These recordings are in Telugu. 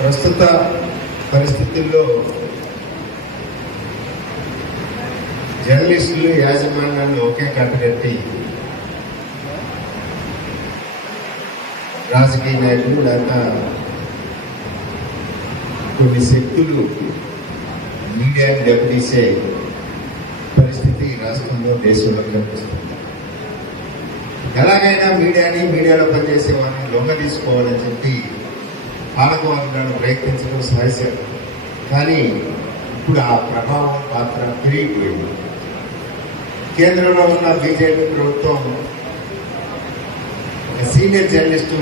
ప్రస్తుత పరిస్థితుల్లో జర్నలిస్టులు యాజమాన్యాన్ని ఒకే కట్టగట్టి రాజకీయ నాయకులు లేక కొన్ని శక్తులు మీడియాని దెబ్బతీసే పరిస్థితి రాష్ట్రంలో దేశంలో కనిపిస్తుంది. ఎలాగైనా మీడియాని మీడియాలో పనిచేసే వారిని లొంగ తీసుకోవాలని చెప్పి పాలకవర్గాలు ప్రయత్నించడం సహజం. కానీ ఇప్పుడు ఆ ప్రభావం పాత్ర పెరిగిపోయింది. కేంద్రంలో ఉన్న బీజేపీ ప్రభుత్వం సీనియర్ జర్నలిస్టు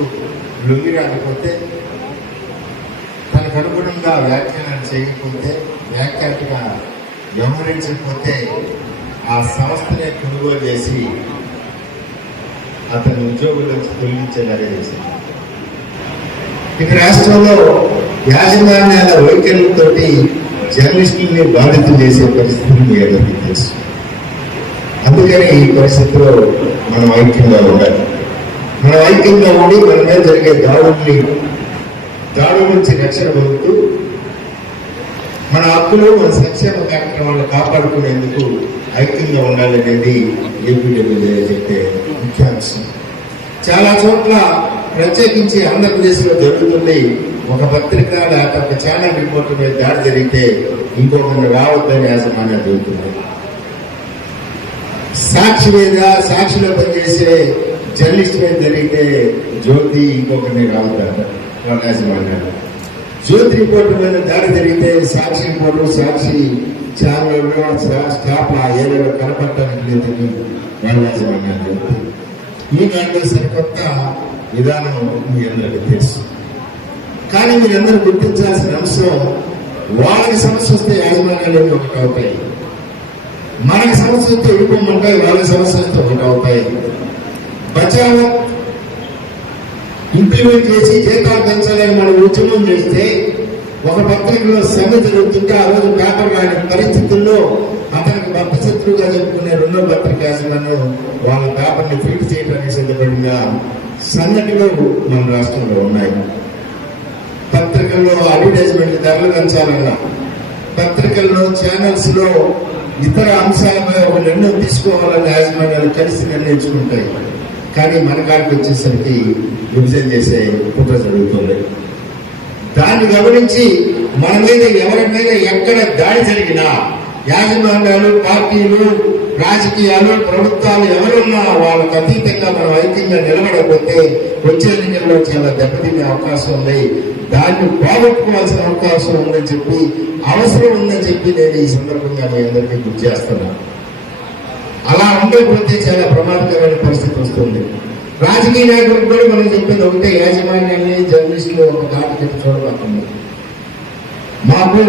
లొంగి రాకపోతే తనకు అనుగుణంగా వ్యాఖ్యానాలు చేయకపోతే వ్యాఖ్యాతగా వ్యవహరించకపోతే ఆ సంస్థనే కొనుగోలు చేసి అతని ఉద్యోగుల నుంచి తొలగించేలాగా చేసింది. ఇక రాష్ట్రంలో యాజమాన్యాల వైఖరులతోటి జర్నలిస్టుల్ని బాధితులు చేసే పరిస్థితిని మీ అందరికీ తెలుసు. అందుకని ఈ పరిస్థితిలో మనం ఐక్యంగా ఉండాలి. మనం ఐక్యంగా ఉండి మన మీద జరిగే దాడుల్ని దాడుల నుంచి రక్షణ పొందుతూ మన హక్కులు మన సంక్షేమ కార్యక్రమాలను కాపాడుకునేందుకు ఐక్యంగా ఉండాలనేది ఏపీడబ్ల్యూ చెప్పే ముఖ్యాంశం. చాలా చోట్ల ప్రత్యేకించి ఆంధ్రప్రదేశ్లో జరుగుతుంది ఒక పత్రిక లేక ఒక ఛానల్ రిపోర్ట్ మీద దాడి జరిగితే ఇంకొకరిని రావద్దని యాజమాన్యం జరుగుతుంది సాక్షి మీద సాక్షిలో పనిచేసే జర్నలిస్ట్ మీద జరిగితే జ్యోతి ఇంకొకరిని రావద్దంట వాళ్ళ యాజమాన్యాలు జ్యోతి రిపోర్ట్ మీద దాడి జరిగితే Sakshi report Sakshi channel staff ఆ ఏరియాలో కనపడటానికి లేదని వాళ్ళ యాజమాన్యాలు చెప్తుంది ఈ దాంట్లో సరికొత్త విధానం మీ అందరికీ తెలుసు. కానీ మీరందరూ గుర్తించాల్సిన అంశం వాళ్ళకి సమస్య వస్తే యాజమాన్యాలు ఒకటి అవుతాయి. మనకి సమస్య వస్తే విడిపోమంటాయి వాళ్ళ సమస్య వస్తే ఒకటి అవుతాయి. బచావ ఇంప్లిమెంట్ చేసి జీతాలు పెంచాలని మనం ఉద్యమం చేస్తే ఒక పత్రికలో సమ్మె జరుగుతుంటే ఆ రోజు పేపర్ రాని పరిస్థితుల్లో అతనికి భర్త శత్రువుగా చెప్పుకునే రెండో పత్రిక యాజమాన్యం వాళ్ళ పేపర్ని ఫీడ్ చేయడానికి సిద్ధపడిన సంఘటనలు మన రాష్ట్రంలో ఉన్నాయి. పత్రికల్లో అడ్వర్టైజ్మెంట్ ధరలు పెంచాలన్నా పత్రికల్లో ఛానల్స్లో ఇతర అంశాలపై ఒక నిర్ణయం తీసుకోవాలని యాజమాన్యాలు కలిసి నిర్ణయించుకుంటాయి. కానీ మన కాడికి వచ్చేసరికి విభజన చేసే కుట్ర జరుగుతుంది. దాన్ని గమనించి మన మీద ఎవరి మీద ఎక్కడ దాడి జరిగినా యాజమాన్యాలు పార్టీలు రాజకీయాలు ప్రభుత్వాలు ఎవరున్నా వాళ్ళకు అతీతంగా మనం ఐక్యంగా నిలబడకపోతే వచ్చే ఎన్నికల్లో చాలా దెబ్బతినే అవకాశం ఉంది. దాన్ని పోగొట్టుకోవాల్సిన అవకాశం ఉందని చెప్పి అవసరం ఉందని చెప్పి నేను ఈ సందర్భంగా మీ అందరికీ గుర్తు చేస్తున్నాను. అలా ఉండకపోతే చాలా ప్రమాదకరమైన పరిస్థితి వస్తుంది. రాజకీయ నాయకులకు కూడా మనం చెప్పేది ఒకటే యాజమాన్యాన్ని జర్నలిస్టులు ఒక దాటి చెప్పి చూడబోతున్నారు మాకు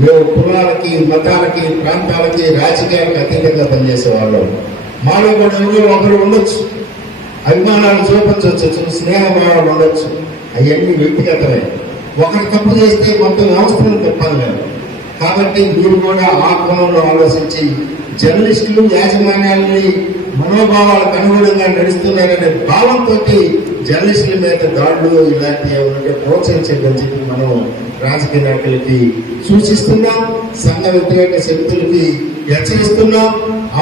మేము కులాలకి మతాలకి ప్రాంతాలకి రాజకీయాలకు అతీతంగా పనిచేసేవాళ్ళం. మాలో కూడా ఎవరో ఒకరు ఉండొచ్చు. అభిమానాలు చూపించవచ్చు స్నేహభావాలు ఉండొచ్చు. అవన్నీ వ్యక్తిగతమే. ఒకరు తప్పు చేస్తే మొత్తం వ్యవస్థను తప్పాలి కాబట్టి మీరు కూడా ఆ కోణంలో ఆలోచించి జర్నలిస్టులు యాజమాన్యాలని మనోభావాలకు అనుగుణంగా నడుస్తున్నారనే భావంతో జర్నలిస్టుల మీద దాడులు ఇలాంటివి ఏమైనా ప్రోత్సహించండి చెప్పి మనం రాజకీయ నాయకులకి సూచిస్తున్నాం సంఘ వ్యతిరేక శక్తులకి హెచ్చరిస్తున్నాం.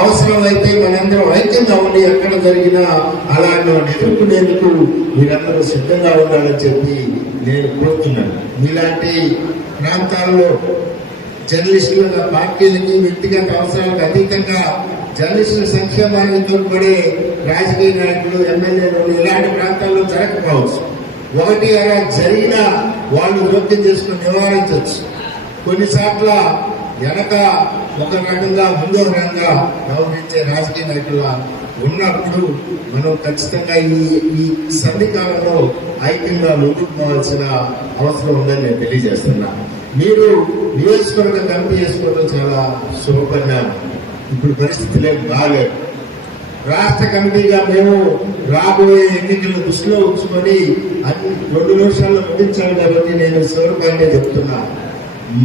అవసరమైతే మనందరం ఐక్యంగా ఉండి ఎక్కడ జరిగినా అలాంటి ఎదుర్కొనేందుకు మీరందరూ సిద్ధంగా ఉండాలని చెప్పి నేను కోరుతున్నాను. ఇలాంటి ప్రాంతాల్లో జర్నలిస్టుల పార్టీలకి వ్యక్తిగత అవసరాలకు అతీతంగా జర్నలిస్టుల సంక్షేమానికి తోడ్పడే రాజకీయ నాయకులు ఎమ్మెల్యేలు ఇలాంటి ప్రాంతాల్లో జరగకపోవచ్చు. ఒకటి అలా జరిగినా వాళ్ళు జోక్యం చేసుకుని నివారించవచ్చు. కొన్నిసార్ల వెనక ఒక రకంగా ముందు రకంగా వ్యవహరించే రాజకీయ నాయకుల ఉన్నప్పుడు మనం ఖచ్చితంగా ఈ ఈ సంధికాలంలో ఐక్యంగా ముందుకుపోవాల్సిన అవసరం ఉందని నేను తెలియజేస్తున్నా. మీరు నియోజకవర్గం కమిటీ చేసుకోవడం చాలా శుభపరిణామం ఇప్పుడు పరిస్థితులు ఏం బాగాలేదు. రాష్ట్ర కమిటీగా మేము రాబోయే ఎన్నికలను దృష్టిలో ఉంచుకొని అన్ని రెండు నిమిషాల్లో ముగించాలి కాబట్టి నేను స్వరూపాన్ని చెప్తున్నా.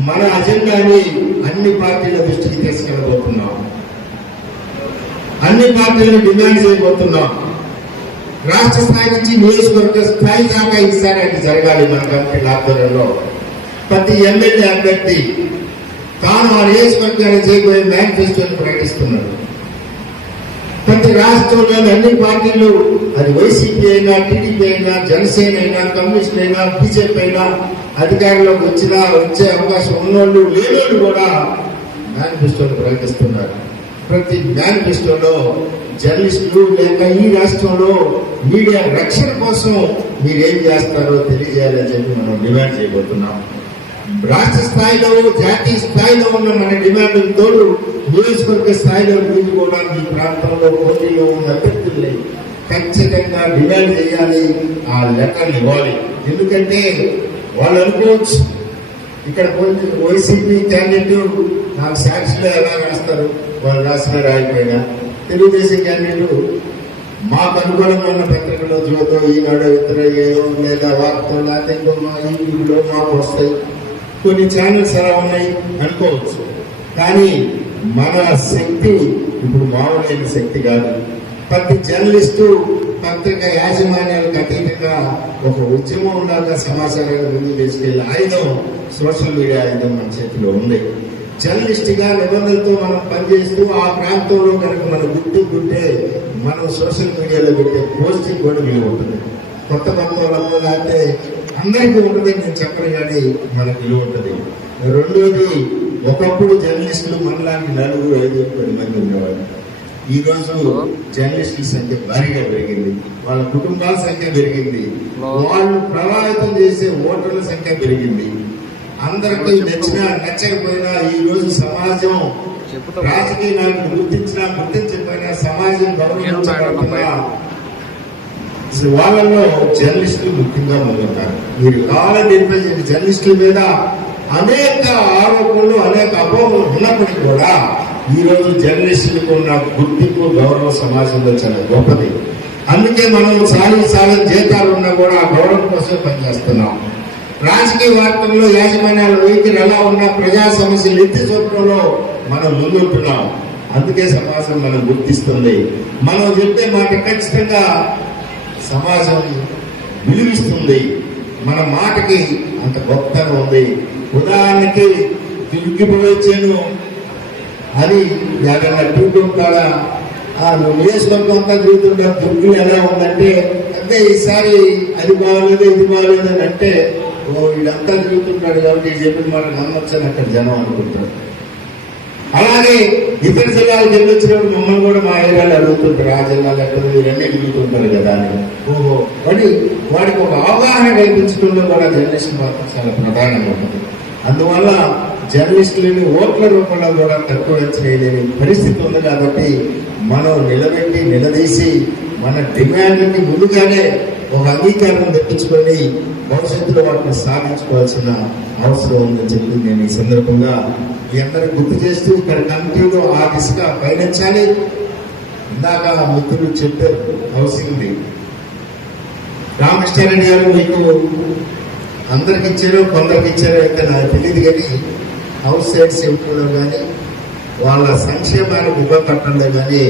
మన అజెండాని అన్ని పార్టీల దృష్టికి తీసుకెళ్ళబోతున్నాం. అన్ని పార్టీలను డిమాండ్ చేయబోతున్నాం. రాష్ట్ర స్థాయి నుంచి నియోజకవర్గ స్థాయి దాకా ఈసారి అది జరగాలి మన కమిటీ ఆధ్వర్యంలో. ప్రతి ఎమ్మెల్యే అభ్యర్థి తాను ఆ నియోజకవర్గాన్ని చేయబోయే మేనిఫెస్టోని ప్రకటిస్తున్నాడు. ప్రతి రాష్ట్రంలో అన్ని పార్టీలు అది వైసీపీ అయినా టీడీపీ అయినా జనసేన అయినా కమ్యూనిస్ట్ అయినా బీజేపీ అయినా అధికారంలోకి వచ్చినా వచ్చే అవకాశం ఉన్నోళ్ళు లేనోళ్ళు కూడా మేనిఫెస్టోలు ప్రకటిస్తున్నారు. ప్రతి మేనిఫెస్టోలో జర్నలిస్టులు లేక ఈ రాష్ట్రంలో మీడియా రక్షణ కోసం మీరేం చేస్తారో తెలియజేయాలని చెప్పి మనం డిమాండ్ చేయబోతున్నాం. రాష్ట్ర స్థాయిలో జాతీయ స్థాయిలో ఉన్న మన డిమాండ్ తోడు నియోజకవర్గ స్థాయిలో మీరు కూడా ప్రాంతంలో పోటీలో ఉన్న అభ్యర్థుల్ని ఖచ్చితంగా డిమాండ్ చేయాలి ఆ లెక్కలు ఇవ్వాలి ఎందుకంటే వాళ్ళు అనుకోవచ్చు ఇక్కడ పోయి వైసీపీ క్యాండిడేట్ నాకు సాక్షిలో ఎలా రాస్తారు వాళ్ళు రాసిన రాయిపోయినా తెలుగుదేశం క్యాండిడేట్ మాకు అనుకూలంగా ఉన్న పత్రికలో జ్యోతో ఈనాడు ఇతర ఏదో లేదా వార్తలు లేకపోతే ఇంకో మా ఈటీవీలో మాకు వస్తాయి. కొన్ని ఛానల్స్ అలా ఉన్నాయి అనుకోవచ్చు. కానీ మన శక్తి ఇప్పుడు మామూలైన శక్తి కాదు. ప్రతి జర్నలిస్టు పత్రిక యాజమాన్యాలకు అతీతంగా ఒక ఉద్యమం ఉండాలి సమాచారాన్ని ముందు తీసుకెళ్ళి ఆయుధం సోషల్ మీడియా ఆయుధం మన చేతిలో ఉంది. జర్నలిస్ట్గా నిబంధనలతో మనం పనిచేస్తూ ఆ ప్రాంతంలో కనుక మన గుర్తు ఉంటే మనం సోషల్ మీడియాలో పెట్టే పోస్టింగ్ కూడా విలువ ఉంటుంది. కొత్త కొత్త లేకపోతే అందరికీ ఉంటుంది నేను చెప్పను కానీ మనకు విలువ ఉంటుంది. రెండోది ఒకప్పుడు జర్నలిస్టులు మనలాంటి నలుగురు ఐదు పది మంది ఉండేవాళ్ళు. ఈ రోజు జర్నలిస్టుల సంఖ్య భారీగా పెరిగింది. వాళ్ళ కుటుంబాల సంఖ్య పెరిగింది. వాళ్ళు ప్రభావితం చేసే ఓటర్ల సంఖ్య పెరిగింది. అందరికీ నచ్చినా నచ్చకపోయినా ఈ రోజు సమాజం రాజకీయ నాయకులు గుర్తించినా గుర్తించకపోయినా సమాజం గౌరవించకపోయినా అసలు వాళ్ళలో జర్నలిస్టులు ముఖ్యంగా ముందుంటారు. మీరు కావాలని నిర్వహించిన జర్నలిస్టుల మీద అనేక ఆరోపణలు అనేక అపోహలు ఉన్నప్పటికీ కూడా ఈ రోజు జర్నలిస్టులకు ఉన్న గుర్తింపు గౌరవ సమాజంలో చాలా గొప్పది. అందుకే మనం సాలి సాలి జీతాలు ఉన్నా కూడా ఆ గౌరవం కోసం పనిచేస్తున్నాం. రాజకీయ వార్తల్లో యాజమాన్యాల వైఖరి ఎలా ఉన్నా ప్రజా సమస్యలు ఎత్తి చూపడంలో మనం ముందుంటున్నాం. అందుకే సమాజం మనం గుర్తిస్తుంది. మనం చెప్పే మాట ఖచ్చితంగా సమాజం విలువిస్తుంది మన మాటకి అంత గొప్పగా ఉంది. ఉదాహరణకి దుర్గిపోవచ్చాను అది ఏదైనా ట్యూబ్ కాడ ఆ నువ్వు నియోజకవర్గం అంతా చూస్తుంటారు దుర్గులు ఎలా ఉందంటే అంటే ఈసారి అది బాగలేదు ఇది బాగలేదు అని అంటే ఓ వీడంతా తిరుగుతున్నాడు కాబట్టి చెప్పిన మాట నమ్మొచ్చని అక్కడ జనం అనుకుంటారు. అలాగే ఇతర జిల్లాలకు వెళ్ళి వచ్చినప్పుడు మమ్మల్ని కూడా మా ఏరియాలో అడుగుతుంటారు. ఆ జిల్లాలో ఎక్కడ ఇవన్నీ తిరుగుతుంటారు కదా అని. ఓహో. అని వాడికి ఒక అవగాహన కల్పించడంలో కూడా జర్నలిస్ట్ మాత్రం చాలా ప్రధానంగా ఉంటుంది. అందువల్ల జర్నలిస్టులని ఓట్ల రూపంలో కూడా తక్కువ చేయలేని పరిస్థితి ఉంది కాబట్టి మనం నిలబెట్టి నిలదీసి మన డిమాండ్ని ముందుగానే ఒక అంగీకారం తెప్పించుకొని భవిష్యత్తులో వాటిని సాధించుకోవాల్సిన అవసరం ఉందని చెప్పి నేను ఈ సందర్భంగా మీ గుర్తు చేస్తూ ఇక్కడ కమిటీలో ఆ దిశగా పయనించాలి. ఇందాక మిత్రులు చెప్పారు హౌసింగ్ రామకృష్ణారెడ్డి గారు మీకు అందరికి ఇచ్చారో కొందరికి ఇచ్చారో అయితే నాకు తెలియదు కానీ హౌస్ సైడ్స్ ఇవ్వడంలో కానీ వాళ్ళ సంక్షేమానికి ఉపకట్టడంలో కానీ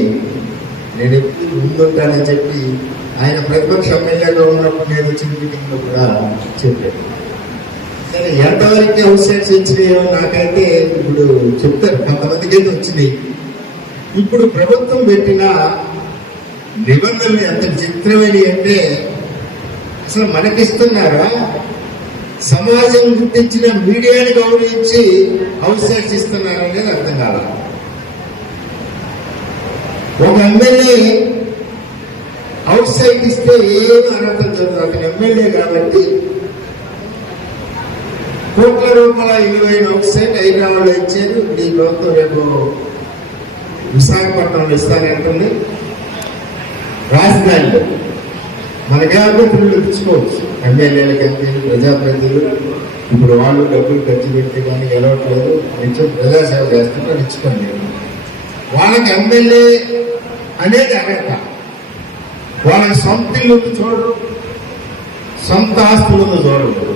నేను ఎప్పుడు ముందుంటానని చెప్పి ఆయన ప్రతిపక్ష ఎమ్మెల్యేగా ఉన్నప్పుడు నేను వచ్చిన మీటింగ్లో కూడా చెప్పాను. సరే ఎంతవరకు హౌస్ సైడ్స్ నాకైతే ఇప్పుడు చెప్తారు కొంతమందికి అయితే వచ్చినాయి. ఇప్పుడు ప్రభుత్వం పెట్టిన నిబంధనలు ఎంత చిత్రమైనవి అంటే అసలు మనకిస్తున్నారా? సమాజం గుర్తించిన మీడియాని గౌరవించి హౌస్ ఇస్తున్నారు అనేది అర్థం కాల. ఒక ఎమ్మెల్యే అవుట్ సైడ్ ఇస్తే ఏమి అనర్థం జరుగుతుంది? అతను ఎమ్మెల్యే కాబట్టి కోట్ల రూపాయల ఇరవై ఒకసారి హైదరాబాద్లో ఇచ్చారు. ఈ ప్రభుత్వం రేపు విశాఖపట్నంలో ఇస్తానంటుంది రాజధానిలో మనకే అభ్యర్థులు ఇచ్చుకోవచ్చు ఎమ్మెల్యేలకు ఎంపీలు ప్రజాప్రతినిధులు. ఇప్పుడు వాళ్ళు డబ్బులు ఖర్చు పెట్టి కానీ గెలవట్లేదు. నిత్యం ప్రజాసేవ చేస్తుంటే ఇచ్చుకోండి. వాళ్ళకి ఎమ్మెల్యే అనేది అనక వాళ్ళకి సొంత ఇల్లు ఉంది చూడరు. సొంత ఆస్తులను ఉంది చూడరు.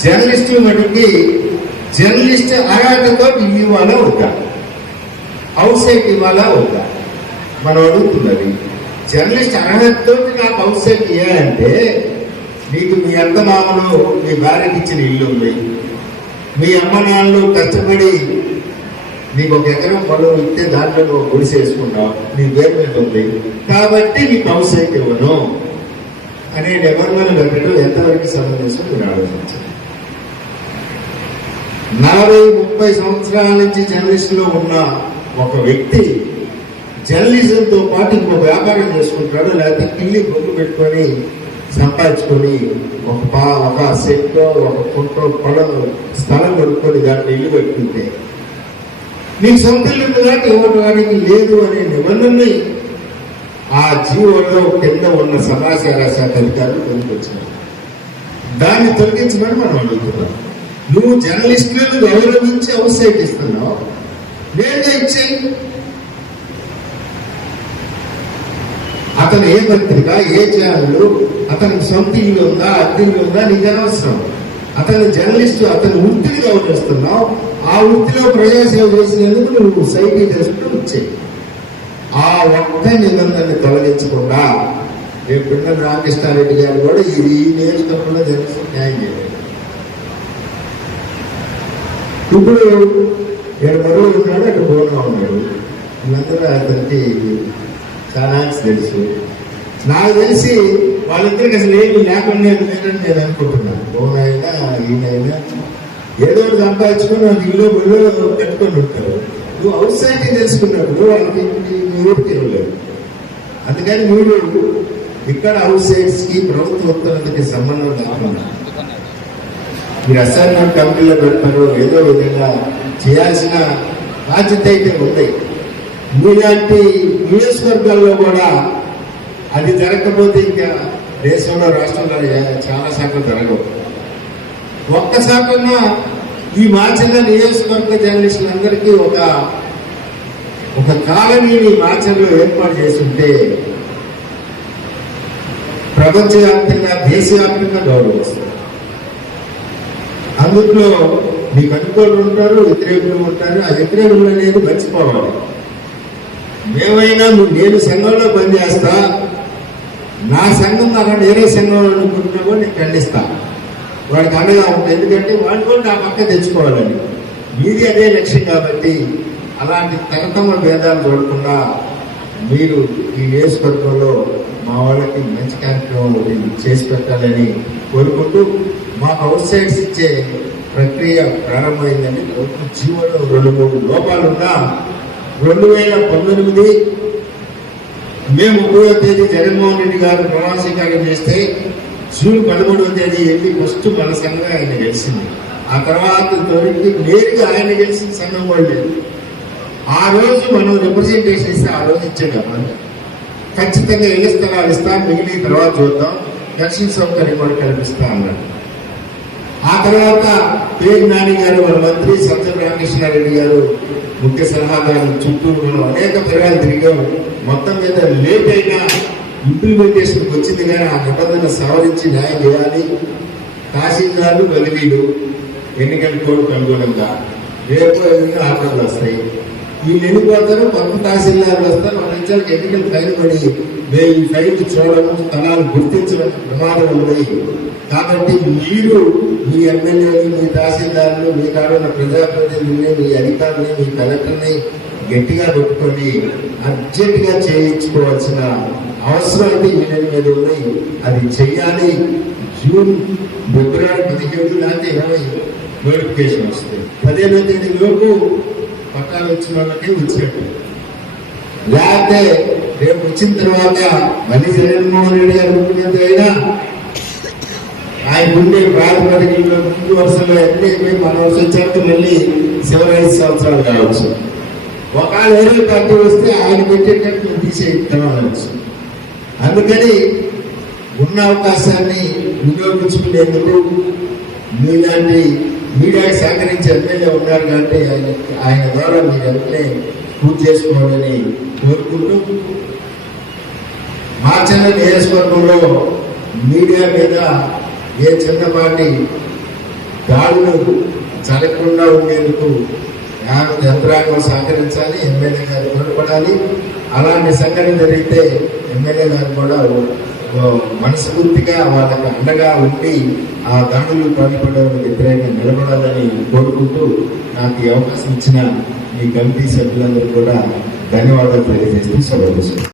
జర్నలిస్టు మటుకి జర్నలిస్ట్ అర్హతతో ఇవ్వాలా వద్దా హౌస్ సైట్ ఇవ్వాలా వద్దా మనం అడుగుతున్నది జర్నలిస్ట్ అర్హతతో నాకు హౌస్ సైట్ ఇవ్వాలంటే నీకు మీ అత్త మామలు మీ భార్యకి ఇచ్చిన ఇల్లు ఉంది. మీ అమ్మ నాన్నలు కష్టపడి నీకు ఒక ఎకరం పొలం ఇస్తే దాంట్లో నువ్వు గుడిసె వేసుకున్నావు నీ పేరు మీద ఉంది. కాబట్టి నీకు హౌస్ అయితే ఇవ్వను అనే నిబంధనలు పెట్టడం ఎంతవరకు సంబంధించిన మీరు ఆలోచించాలి నలభై ముప్పై సంవత్సరాల నుంచి జర్నలిస్టులో ఉన్న ఒక వ్యక్తి జర్నలిజంతో పాటు ఇంకో వ్యాపారం చేసుకుంటాడు లేకపోతే కిల్లి బొగ్గు పెట్టుకొని సంపాదించుకొని ఒక పా ఒక సెట్ ఒక ఫోటో పొలం స్థలం కొనుక్కొని దాంట్లో ఇల్లు పెట్టుకుంటే నీకు సొంత ఇల్లు ఉంది కాబట్టి ఇవ్వడానికి లేదు అనే నిబంధనని ఆ జీవోలో కింద ఉన్న సమాచార శాఖ అధికారులు కొనుకొచ్చినారు దాన్ని తొలగించమని మనం అడుగుతున్నాం. నువ్వు జర్నలిస్టులను గౌరవించి అవుట్సైడ్ ఇస్తున్నావు నేరుగా ఇచ్చాయి. అతను ఏ పత్రిక ఏ ఛానల్ అతను సొంత ఇల్లు ఉందా అద్దె ఇల్లు ఉందా నీకు అనవసరం. అతను జర్నలిస్ట్ అతను వృత్తిని గౌరవిస్తున్నావు. ఆ వృత్తిలో ప్రజాసేవ చేసినందుకు నువ్వు సైటీ చేసుకుంటూ వచ్చాయి ఆ ఒక్క నిబంధనని తొలగించకుండా రేపు పిల్లల రామకృష్ణారెడ్డి గారు కూడా ఇది ఈ నియోజకవర్గంలో జర్నలిస్ట్ న్యాయం చేయాలి. ఇప్పుడు నేను మరో ఉన్నాడు అక్కడ బోనా ఉన్నాడు. అందరూ అతనికి చాలా తెలుసు నాకు తెలిసి వాళ్ళిద్దరికి అసలు ఏమి లేకుండా లేదని నేను అనుకుంటున్నాను. బోనా అయినా ఈయనైనా ఏదో ఒకటి సంపాదించుకొని వాళ్ళ ఇల్లు ఇల్లు కట్టుకొని ఉంటారు. నువ్వు అవుట్ సైడ్ తెలుసుకున్నప్పుడు వాళ్ళకి ఊరికి ఇవ్వలేదు అందుకని మీరు ఇక్కడ అవుట్ సైడ్స్కి ప్రభుత్వ ఉత్తర్వులకి సంబంధం లేకుండా మీరు అసైన్మెంట్ కమిటీలో పెడతారు ఏదో విధంగా చేయాల్సిన బాధ్యత అయితే ఉంది. మీలాంటి నియోజకవర్గాల్లో కూడా అది జరగకపోతే ఇంకా దేశంలో రాష్ట్రంలో చాలా శాఖలు జరగవు. ఒక్క శాఖన్నా ఈ మాచర్ల నియోజకవర్గ జర్నలిస్టులందరికీ ఒక ఒక కాలనీని మాచర్లో ఏర్పాటు చేస్తుంటే ప్రపంచవ్యాప్తంగా దేశవ్యాప్తంగా గౌరవం వస్తుంది మీకు అనుకూలు ఉంటారు వ్యతిరేకులు ఉంటారు ఆ వ్యతిరేకులు అనేది మర్చిపోవాలి. మేమైనా నువ్వు నేను సంఘంలో పనిచేస్తా నా సంఘం అక్కడ వేరే సంఘంలో అనుకుంటున్నామో నేను ఖండిస్తా. వాడికి అండగా ఉంటుంది ఎందుకంటే వాడు కూడా నా పక్క తెచ్చుకోవాలని. మీది అదే లక్ష్యం కాబట్టి అలాంటి తరతమ భేదాలు చూడకుండా మీరు ఈ నియోజకవర్గంలో మా వాళ్ళకి మంచి కార్యక్రమం చేసి పెట్టాలని కోరుకుంటూ మాకు అవుట్ సైడ్స్ ఇచ్చే ప్రక్రియ ప్రారంభమైందని ప్రభుత్వ జీవోలో రెండు మూడు లోపాలున్నా రెండు వేల పంతొమ్మిది మేము ముప్పై తేదీ జగన్మోహన్ రెడ్డి గారు ప్రమాణ చేస్తే జూన్ పదమూడవ తేదీ వెళ్ళి ఫస్ట్ మన సంఘం ఆయన గెలిచింది. ఆ తర్వాత తొలికి నేరుగా ఆయన గెలిచిన సంఘం కూడా లేదు. ఆ రోజు మనం రిప్రజెంటేషన్ ఇస్తే ఆ రోజు ఇచ్చేటప్పుడు ఖచ్చితంగా ఇళ్ళ స్థలాలు ఇస్తాం మిగిలిన తర్వాత చూద్దాం. దక్షిణ సౌకర్యం కూడా కల్పిస్తా అన్నాడు. ఆ తర్వాత పేరు నాని గారు వాళ్ళ మంత్రి సత్యం రామకృష్ణారెడ్డి గారు ముఖ్య సలహాదారు చుట్టూ అనేక పర్యాలు తిరిగాం మొత్తం మీద లేట్ అయినా ఇంప్లిమెంటేషన్ వచ్చింది కానీ ఆ నిబంధన సవరించి న్యాయం చేయాలి. తహసీల్దార్లు బదిలీలు ఎన్నికల కోడ్ అనుగుణంగా రేపు ఎల్లుండి ఆర్డర్లు వస్తాయి. వీళ్ళు వెళ్ళిపోతారు కొత్త తహసీల్దార్లు వస్తారు. మన నుంచి ఎన్నికలు ఫైన్ పడి మేము ఈ ఫైల్ చూడడం తనాలు గుర్తించడం ప్రమాదం ఉన్నాయి కాబట్టి మీరు మీ ఎమ్మెల్యేలు మీ తహసీల్దారులు మీ కాడ ఉన్న ప్రజాప్రతినిధుల్ని మీ అధికారులని మీ కలెక్టర్ని గట్టిగా పెట్టుకొని అర్జెంటుగా చేయించుకోవాల్సిన అవసరం అయితే వీళ్ళ మీద ఉన్నాయి. అది చేయాలి జూన్ ఫిబ్రవరి పదిహేడు లేకపోతే ఇరవై నోటిఫికేషన్ వస్తుంది పదిహేనో తేదీ లోపు పట్టాలు వచ్చిన వాళ్ళకి వచ్చినట్టు లేకపోతే రేపు వచ్చిన తర్వాత మళ్ళీ జగన్మోహన్ రెడ్డి గారు ముఖ్యమంత్రి అయినా ఆయన ఉండే ప్రాతిపదికలో ముందు వరుసలో ఎన్ని అయిపోయి మన వరుస వచ్చాక మళ్ళీ చివరి ఐదు సంవత్సరాలు కావచ్చు. ఒకవేళ వేరే పార్టీ వస్తే ఆయన పెట్టేటట్టు తీసే అనొచ్చు అందుకని ఉన్న అవకాశాన్ని వినియోగించుకునేందుకు మీలాంటి మీడియాకి సహకరించే ఎమ్మెల్యే ఉన్నారు కాబట్టి ఆయన ఆయన ద్వారా మీరు వెంటనే పూర్తి చేసుకోవాలని కోరుకుంటూ మార్చల నియోజకవర్గంలో మీడియా మీద ఏ చిన్నపాటి దాడులు జరగకుండా ఉండేందుకు యంత్రాంగం సహకరించాలి ఎమ్మెల్యే గారు తోడ్పడాలి అలాంటి సంఘటన జరిగితే ఎమ్మెల్యే గారు కూడా మనస్ఫూర్తిగా వాళ్ళకి అండగా ఉండి ఆ దాడులు పాల్పడే వ్యతిరేకంగా నిలబడాలని కోరుకుంటూ నాకు ఈ అవకాశం ఇచ్చిన ఈ కమిటీ సభ్యులందరూ కూడా ధన్యవాదాలు తెలియజేస్తూ సెలవు